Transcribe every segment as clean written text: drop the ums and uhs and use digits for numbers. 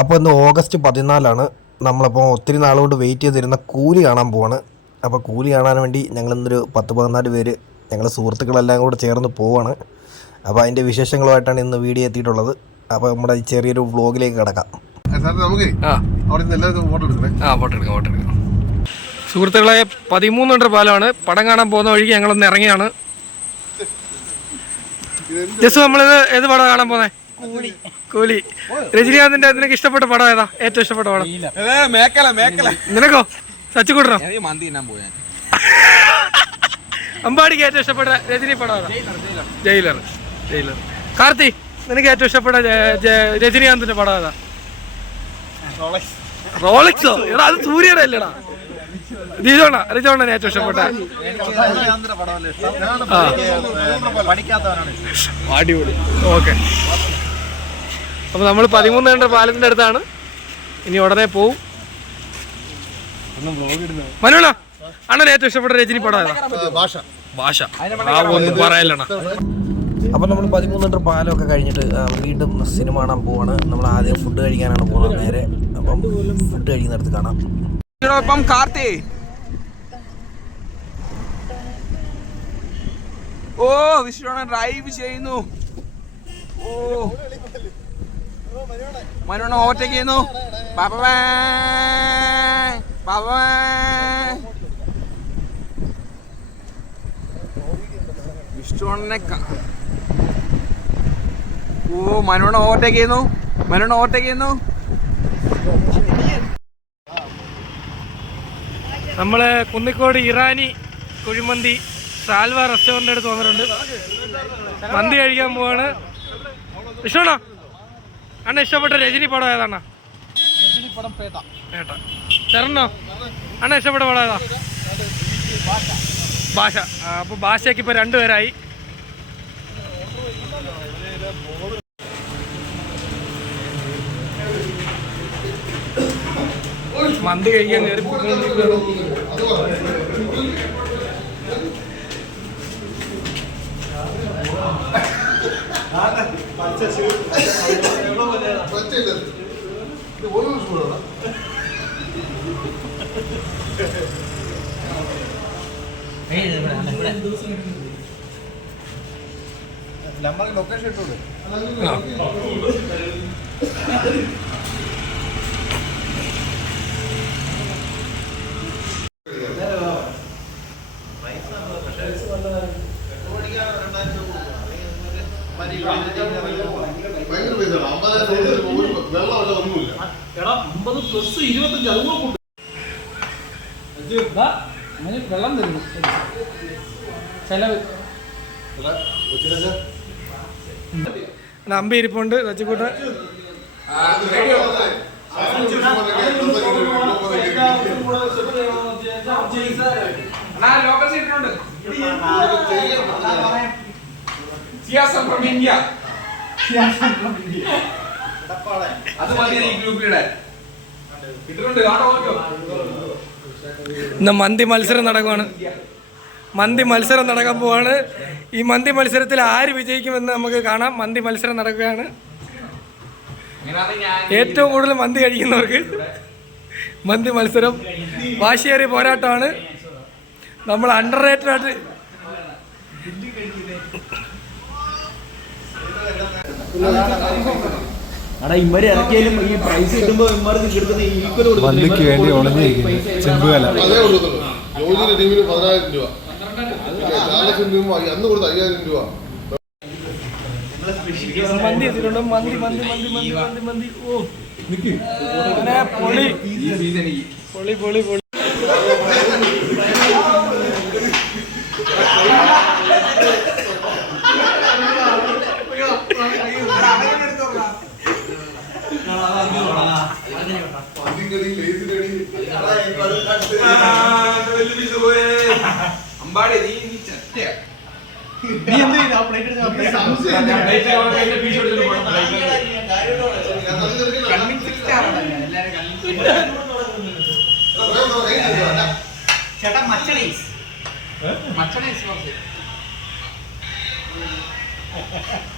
അപ്പോൾ ഇന്ന് ഓഗസ്റ്റ് 14 നമ്മളപ്പോൾ ഒത്തിരി നാളുകൊണ്ട് വെയിറ്റ് ചെയ്തിരുന്ന കൂലി കാണാൻ പോവാണ്. അപ്പോൾ കൂലി കാണാൻ വേണ്ടി ഞങ്ങളിന്നൊരു 10-14 പേര് ഞങ്ങൾ സുഹൃത്തുക്കളെല്ലാം കൂടെ ചേർന്ന് പോവാണ്. അപ്പോൾ അതിൻ്റെ വിശേഷങ്ങളുമായിട്ടാണ് ഇന്ന് വീഡിയോ എത്തിയിട്ടുള്ളത്. അപ്പോൾ നമ്മുടെ ഈ ചെറിയൊരു വ്ളോഗിലേക്ക് കിടക്കാം. സുഹൃത്തുക്കളെ 13 പാലമാണ്. പടം കാണാൻ പോകുന്ന വഴിക്ക് ഞങ്ങളൊന്ന് ഇറങ്ങിയാണ്. ജസ്റ്റ് നമ്മളിത് ഏത് പടം കാണാൻ പോകുന്നത്? കൂലി. രജനീകാന്തിന്റെ നിനക്ക് ഇഷ്ടപ്പെട്ട പടം ഏതാ? ഏറ്റവും ഇഷ്ടപ്പെട്ട പടം നിനക്കോ? സച്ചിക്കൂട്ടനോ? അമ്പാടിക്ക് ഏറ്റവും ഇഷ്ടപ്പെട്ട രജനി പടം ഏതാ? ജയിലർ. കാർത്തി, നിനക്ക് ഏറ്റവും ഇഷ്ടപ്പെട്ട രജനീകാന്തിന്റെ പടം ഏതാ? റോളക്സോ? എടാ അത് സൂര്യയുടെ അല്ലേടാ. റിജോണ ഏറ്റവും ഇഷ്ടപ്പെട്ട അടിപൊളി. ഓക്കെ, അപ്പൊ നമ്മൾ 13 പാലത്തിന്റെ അടുത്താണ്. ഇനി ഉടനെ പോവും. മനുള അണ്ണൻ ഏറ്റവും ഇഷ്ടപ്പെട്ട രജനി പടം ഏതാ? ഭാഷ. ഒന്നും പറയല്ലണ. അപ്പോൾ നമ്മൾ 13 പാലമൊക്കെ കഴിഞ്ഞിട്ട് വീണ്ടും സിനിമ കാണാൻ പോവാണ്. നമ്മൾ ആദ്യം ഫുഡ് കഴിക്കാനാണ് പോകുന്നത് നേരെ. അപ്പം ഫുഡ് കഴിക്കുന്നിടത്ത് കാണാം. കാർത്തി, ഓ വിശ്വണ ഡ്രൈവ് ചെയ്യുന്നു. ഓ മനോണ ഓവർടേക്ക് ചെയ്യുന്നു. വിഷ്ണുവണ്ണനെ ഓ മനോണ ഓവർടേക്ക് ചെയ്യുന്നു. നമ്മള് കുന്നിക്കോട് ഇറാനി കുഴിമന്തി സാൽവ റെസ്റ്റോറന്റ് അടുത്ത് വന്നിട്ടുണ്ട്. മന്തി കഴിക്കാൻ പോവാണ്. വിഷ്ണുണോ അണ്ണ ഇഷ്ടപ്പെട്ട രജനി പടം ഏതാണ്? പേട്ട. ചെറന്നോ അണ്ണ ഇഷ്ടപ്പെട്ട പടം ഏതാ? ഭാഷ. അപ്പൊ ഭാഷയ്ക്ക് ഇപ്പൊ 2 പേരായി. മന്തി കഴിക്കാൻ കയറി ലൊക്കേഷൻ ഇട്ടോളൂ. വെള്ളം തരുന്നു. ചെലവ് അമ്പി ഇരിപ്പുണ്ട്. രച്ചിക്കൂട്ട് ഇന്ന് മന്തി മത്സരം നടക്കുവാണ്. മന്തി മത്സരം നടക്കാൻ പോവാണ്. ഈ മന്തി മത്സരത്തിൽ ആര് വിജയിക്കുമെന്ന് നമുക്ക് കാണാം. മന്തി മത്സരം നടക്കുകയാണ്. ഏറ്റവും കൂടുതൽ മന്തി കഴിക്കുന്നവർക്ക് മന്തി മത്സരം. വാശിയേറിയ പോരാട്ടമാണ്. നമ്മൾ അണ്ടർ റേറ്റഡ് ആയിട്ട് മന്തിക്ക് വേണ്ടി ഉണഞ്ഞിരിക്കുന്നു ചെമ്പുകല. ടീമിന് 10,000 രൂപ, അന്ന് കൊടുത്ത 5,000 രൂപ. മന്തി എത്തിയിട്ടുണ്ട്. മന്തി. ഓ പൊളി. അമ്പാടി നീ ചട്ടയാ. നീ എന്ത് ചെയ്തു? ആ പ്ലേറ്റ് ചേട്ടാ മച്ചണീസ്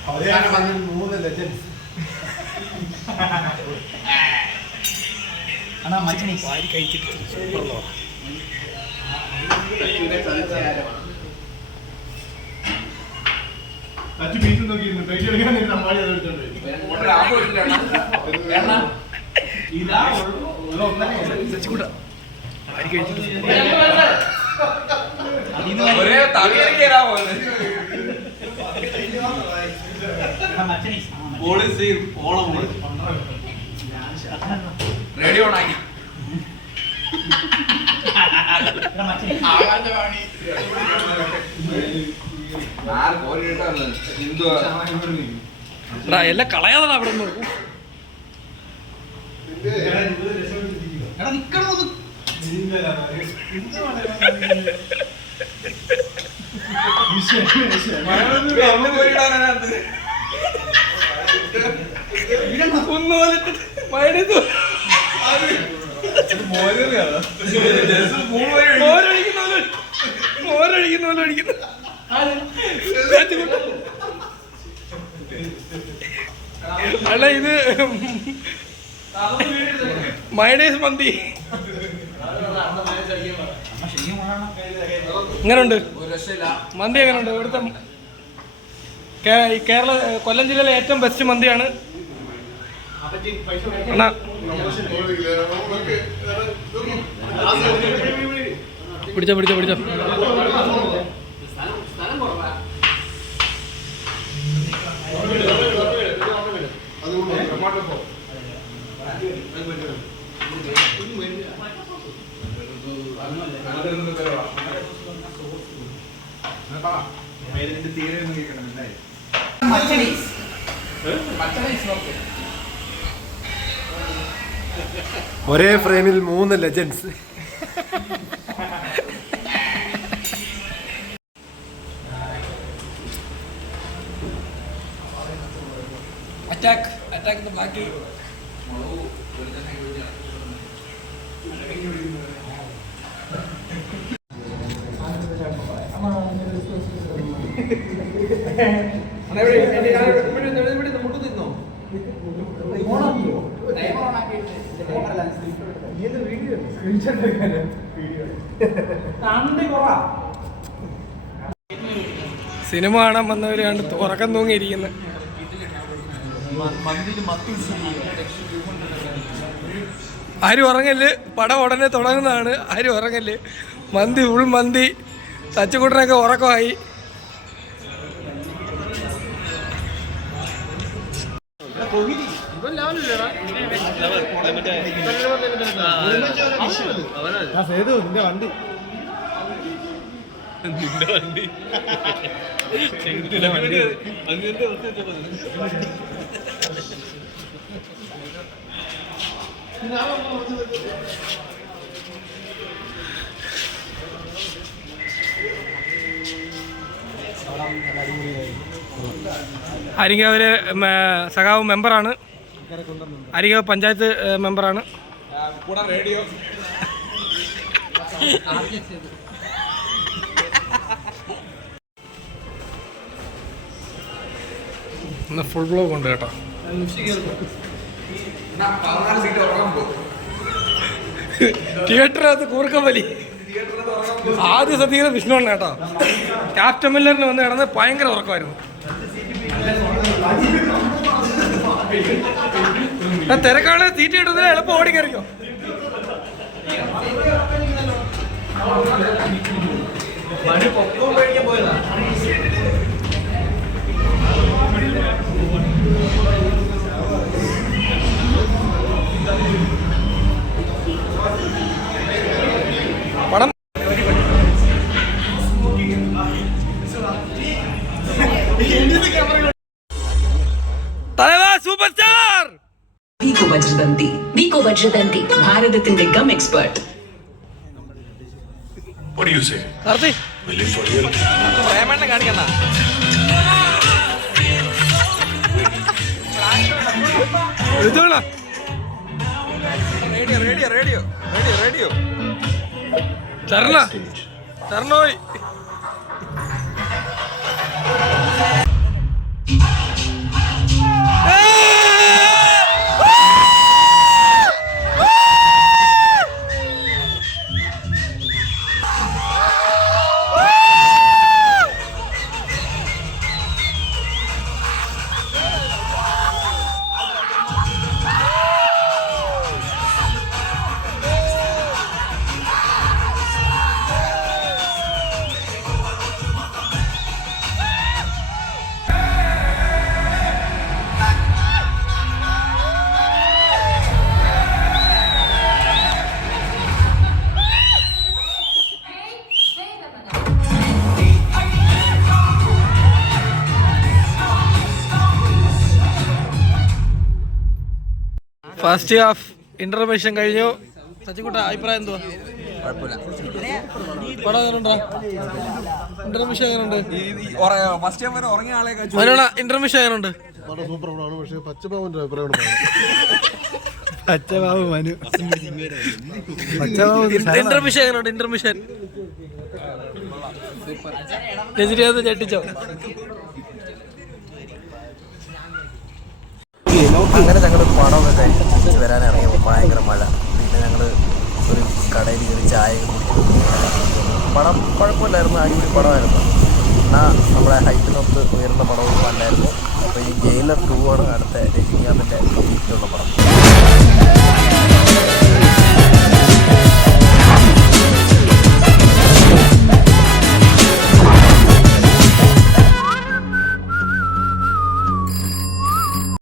അവരെ 3 ലെജൻഡ്സ് അച്ഛൻ പീസ് നോക്കിയിരുന്നു പേടി എടുക്കാൻ അമ്മായി അത് എടുത്തോണ്ട് ഒരേ തവിയരിക്കാ പോകുന്നത് പോളിസി ഓളം റേഡിയോ ഓണാക്കി എല്ലാം കളയാതാണ് അവിടെ നിന്ന് അല്ല ഇത് മയണൈസ് മന്തി എങ്ങനെയുണ്ട് മന്തി എങ്ങനെയുണ്ട് ഇവിടുത്തെ കേരള കൊല്ലം ജില്ലയിലെ ഏറ്റവും ബെസ്റ്റ് മന്തിയാണ് അണ്ണാ പിടിച്ചോ പിടിച്ചോ പിടിച്ചോ ഒരേ ഫ്രെയിമിൽ 3 legends. Attack the black cinema കാണാൻ വന്നവര് കണ്ട് ഉറക്കം തൂങ്ങിയിരിക്കുന്നു. ആരും ഉറങ്ങല്, പടം ഉടനെ തുടങ്ങുന്നതാണ്. ആരും ഉറങ്ങല്. മന്തി ഫുൾ മന്തി. തച്ചുകൂട്ടനൊക്കെ ഉറക്കമായി. അരിങ്ങാവിലെ സഖാവ് മെമ്പറാണ്. അരിങ്ങാവ് പഞ്ചായത്ത് മെമ്പറാണ്. ഇന്ന് ഫുൾ ബ്ലോഗ് ഉണ്ട് കേട്ടോ. തിയേറ്ററിനകത്ത് കൂർക്കമ്പലി ആദ്യ സതീരെ വിഷ്ണുവാണ് കേട്ടോ. ക്യാപ്റ്റൻ മില്ലറിന് വന്ന് കിടന്ന് ഭയങ്കര ഉറക്കമായിരുന്നു. തിരക്കാണ്. സീറ്റ് കിട്ടുന്നത് എളുപ്പം ഓടിക്കറിയോ. പണം സൂപ്പർ സ്റ്റാർ വികോ വജ്രദന്തി ഭാരതത്തിന്റെ gum expert. What do you say? നടത്തി Will it for real? പ്രേമണ്ണ കാണിക്കണ്ട. എടുത്തോളാം. റേഡിയോ തരണ തരണോയ്. ഫസ്റ്റ് ഹാഫ് ഇന്റർമിഷൻ കഴിഞ്ഞു. സച്ചിക്കുട്ട അഭിപ്രായം എന്തുവാ? പടം എങ്ങനെയുണ്ടോ? ഇന്റർമിഷൻ എങ്ങനെയുണ്ട്? ഫസ്റ്റ് ടൈം വരെ ഉറങ്ങിയ ആളെ അതിനുള്ള ഇന്റർമിഷൻ എങ്ങനെയുണ്ട്? സൂപ്പർ പടമാണ്. പക്ഷേ പച്ചപ്പാവിന്റെ അഭിപ്രായം ഇന്റർമിഷൻ എങ്ങനെയുണ്ട്? ഇന്റർമിഷൻ രജനീകാന്ത് ഞെട്ടിച്ചോ? അങ്ങനെ ഞങ്ങൾ പടമൊക്കെ കഴിഞ്ഞ് വരാനിറങ്ങിയപ്പോൾ ഭയങ്കര മഴ. പിന്നെ ഞങ്ങൾ ഒരു കടയിൽ കയറി ചായ കുടിച്ചു. പടം കുഴപ്പമില്ലായിരുന്നു, അടിപൊളി പടമായിരുന്നു. എന്നാൽ നമ്മളെ ഹൈറ്റിനൊത്ത് ഉയർന്ന പടമൊന്നും അല്ലായിരുന്നു. അപ്പോൾ ഈ ജയിലർ 2 ആണ് അടുത്ത രജനീകാന്തിൻ്റെ വീട്ടിലുള്ള പടം.